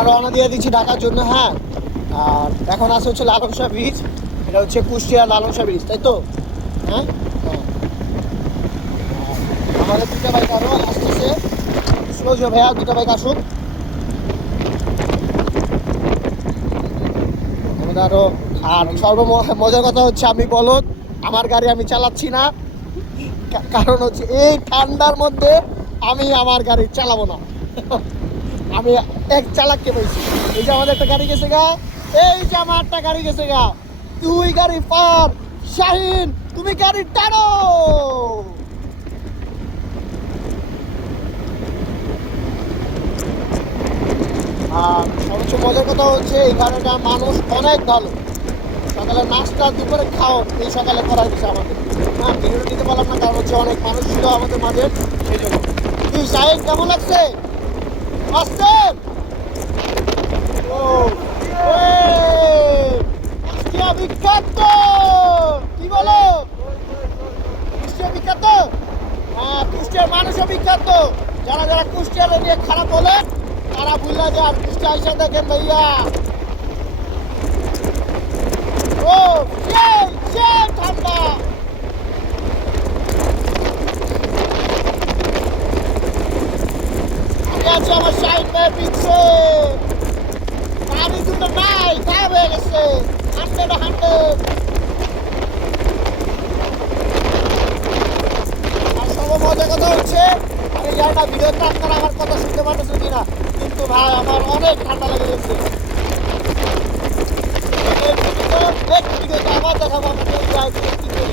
আমরা রওনা দিয়ে দিচ্ছি ঢাকার জন্য। হ্যাঁ, আর এখন আছে হচ্ছে লালন শাহ ব্রিজ। এটা হচ্ছে কুষ্টিয়ার লালন শাহ ব্রিজ, তাই তো? হ্যাঁ হ্যাঁ। আমাদের দুটা বাইক আরও আসতেছে, স্লো যে ভাইয়া, দুটা বাইক আসুক। আমাদের আরও। আর মজার কথা হচ্ছে আমি বলদ, আমার গাড়ি আমি চালাচ্ছি না, কারণ হচ্ছে এই ঠান্ডার মধ্যে আমি আমার গাড়ি চালাবো না। আমি এক চালাককে পেয়েছি। এই যে আমাদের একটা গাড়ি গেছে গা, এই যে আমার একটা গাড়ি গেছে গা, তুই গাড়ি পার। শাহিন, তুমি গাড়ি টানো। আর সবচেয়ে মজার কথা হচ্ছে এখানকার মানুষ অনেক ভালো। সকালে নাস্তা, দুপুরে খাও, এই সকালে করা হয়েছে আমাদের। হ্যাঁ, ভিডিও নিতে পারলাম না কারণ হচ্ছে অনেক মানুষ ছিল আমাদের মাঝে, সেই জন্য। তুই শাহিন, কেমন লাগছে? আসছেন? ও কুষ্টিয়া বিখ্যাত, কি বলো? কুষ্টিয়া বিখ্যাত। হ্যাঁ, কুষ্টিয়ার মানুষও বিখ্যাত। যারা যারা কুষ্টিয়ার নিয়ে খারাপ বলে তারা ভুলে যায়, আর কুষ্টিয়া এসে দেখেন ভাইয়া। ও সেই সেই ঠান্ডা। আমি আছি আমার শাহিন ভাইয়ের পিছে। গাড়ি দুটো নাই, গায়েব হয়ে গেছে। 100 আর সব মজার কথা হচ্ছে, আমি জানি না ভিডিওতে আপনারা আমার কথা শুনতে পারতেছেন কিনা, কিন্তু ভাই আমার অনেক ঠান্ডা লেগে গেছে। ভিডিওতে আবার দেখাবো আমি কি করি।